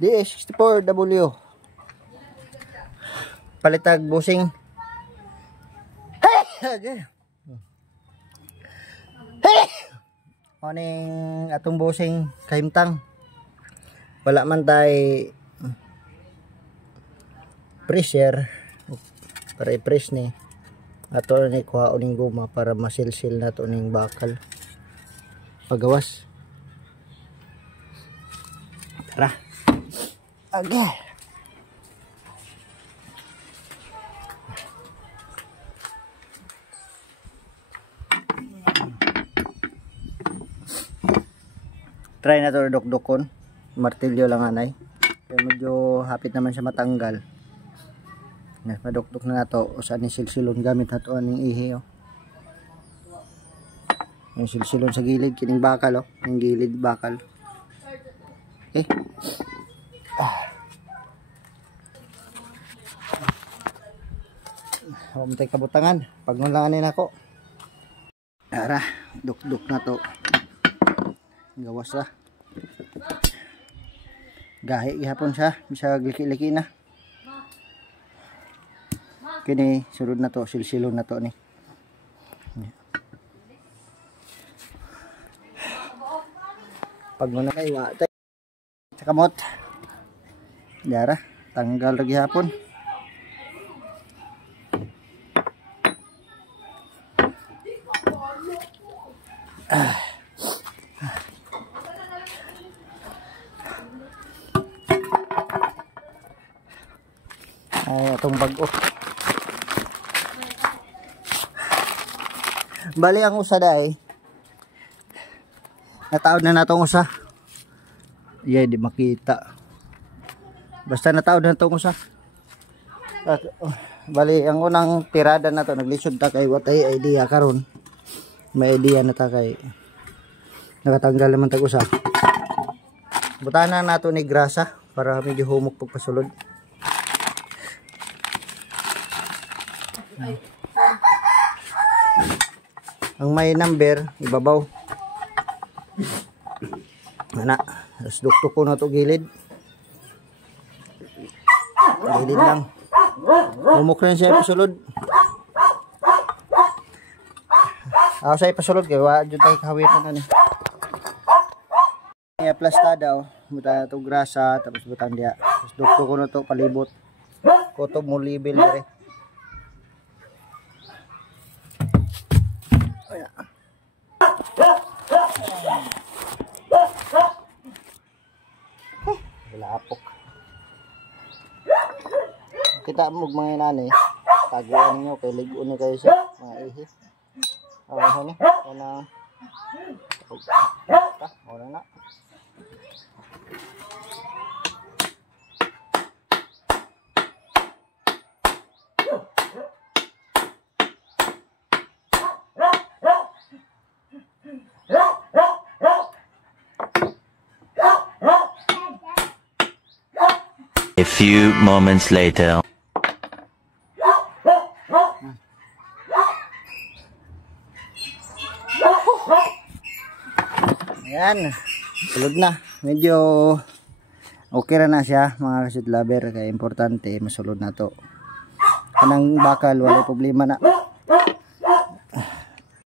DS64W. Palitag busing. Oning atong busing kahimtang. Wala man tay pressure para i-press ni ato ni kuha uning guma para masilsil na to ning bakal pagawas. Tara. Okay. Try na to dukdukon. Martilyo lang anay. Kaya medyo hapit naman siya matanggal. Madukduk na nato usa ni silsilon gamit nato aning ihi oh. Yung silsilon sa gilid kining bakal oh, yung gilid bakal. Okay. Humtay kabutangan, pagnulanin ako. Ara, dukduk na to. Gawas ra. Gahi gihapon siya, bisag liki-liki na. Kini sunod na to, silsilon na to ni. Pag muna kay wa tay sa kamot. Dara, tanggal ra gihapon. Ay, itong bago. Bali ang usa dai. Nataod na natong usa. Iya, di makita. Basta nataod na natong usa. Bali ang unang tirada na to naglisod ta kay watay idea karon. May idea na ta kay nakatanggal naman tag usa. Butanan nato ni grasa para medyo humok pagpasulod. Ang may number ibabaw. Ana, tapos duktok ko na to gilid. Gilid lang. Humok rin siya pasulod. Ako sa ipasulod kaya wa jud tay kahawitan ani. Iya plastada oh, buta to grasa tapos butang dia. Tapos duktok ko na to palibot. Kutob mo libel dire. Lapok. Kita mo mga inani, taguan niyo kay ligo ni kayo sa mga ihi. Ano na? Wala na. A few moments later. Ayan, sulod na. Medyo okay na siya mga kasidlaber. Kaya importante masulod na to. Kanang bakal, wala problema na.